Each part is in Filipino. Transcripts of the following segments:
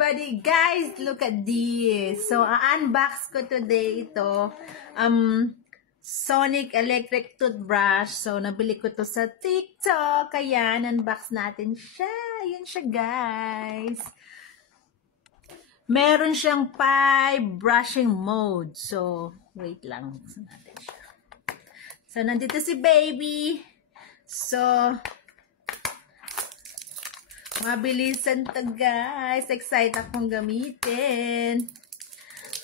everybody! Guys, look at this. So, unbox ko today ito. Sonic electric toothbrush. So, nabili ko to sa TikTok. Kaya, unbox natin siya. Yan siya, guys. Meron siyang 5 brushing mode. So, wait lang. So, natin siya. So, nandito si baby. So, mabilisan to, guys. Excited akong gamitin.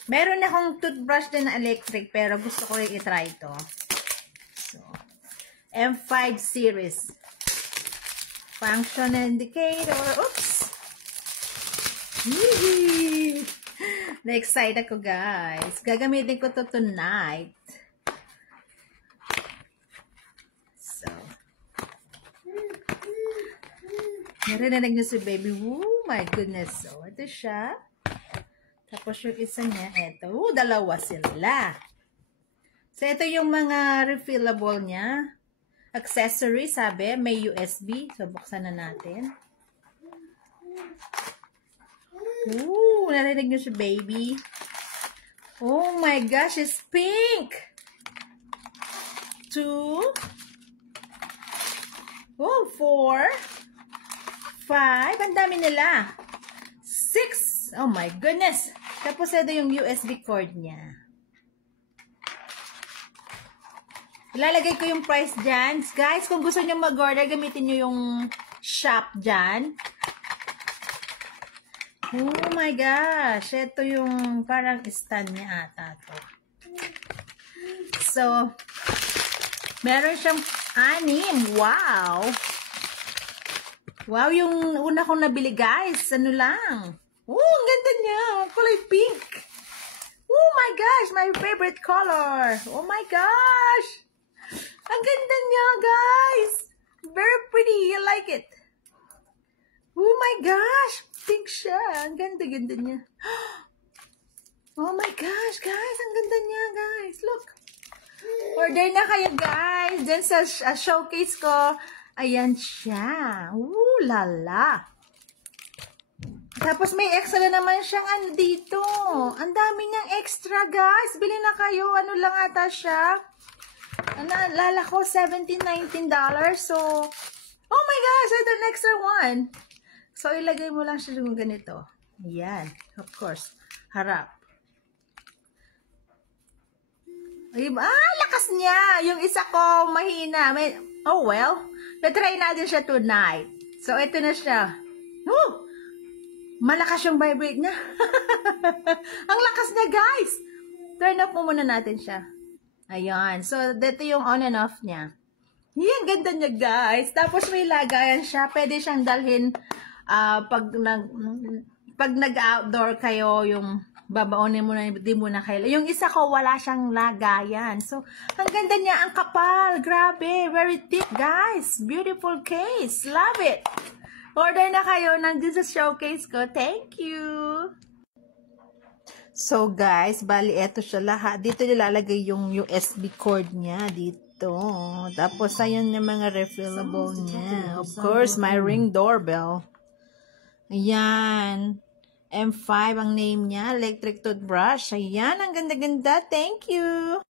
Meron akong toothbrush din na electric, pero gusto ko rin i-try ito. So, M5 series. Function indicator. Oops! Na-excited ako, guys. Gagamitin ko to tonight. So, narinig niyo si baby. Oh my goodness. So, ito siya. Tapos yung isa niya, ito. Dalawa sila. So, ito yung mga refillable niya. Accessory, sabi. May USB. So, buksan na natin. Narinig niyo si baby. Oh my gosh, it's pink. 2. 4. 5. Ang dami nila. 6. Oh my goodness. Tapos ito yung USB cord niya. Ilalagay ko yung price dyan. Guys, kung gusto nyo mag-order, gamitin nyo yung shop dyan. Oh my gosh. Ito yung parang stand niya ata to. So, meron siyang 6. Wow. Wow, yung una kong nabili, guys. Ano lang. Oh, ang ganda niya. Kulay pink. Oh my gosh, my favorite color. Oh my gosh. Ang ganda niya, guys. Very pretty. I like it. Oh my gosh. Pink siya. Ang ganda-ganda niya. Oh my gosh, guys. Ang ganda niya, guys. Look. Order na kayo, guys. Diyan sa showcase ko. Ayan siya. Ooh, lala. Tapos may extra na naman siyang ano dito. Ang dami niyang extra, guys. Bili na kayo. Ano lang ata siya. Naalala ko, $17, $19. So, oh my gosh, ito an extra one. So, ilagay mo lang siya yung ganito. Ayan. Of course. Harap. Lakas niya. Yung isa ko, mahina. Oh, well. Na-try natin siya tonight. So, ito na siya. Malakas yung vibrate niya. Ang lakas niya, guys. Turn off mo muna natin siya. Ayan. So, dito yung on and off niya. Yan, ganda niya, guys. Tapos may lagayan siya. Pwede siyang dalhin pag nag-outdoor kayo, yung babaonin mo na, hindi mo na kailangan. Yung isa ko, wala siyang lagayan. So, ang ganda niya, ang kapal. Grabe. Very thick, guys. Beautiful case. Love it. Order na kayo ng this showcase ko. Thank you. So, guys, bali, eto siya lahat. Dito nilalagay yung USB cord niya. Dito. Tapos, ayun yung mga refillable niya. Of course, my Ring doorbell. Ayan. M5 ang name niya. Electric toothbrush. Ayan, ang ganda-ganda. Thank you.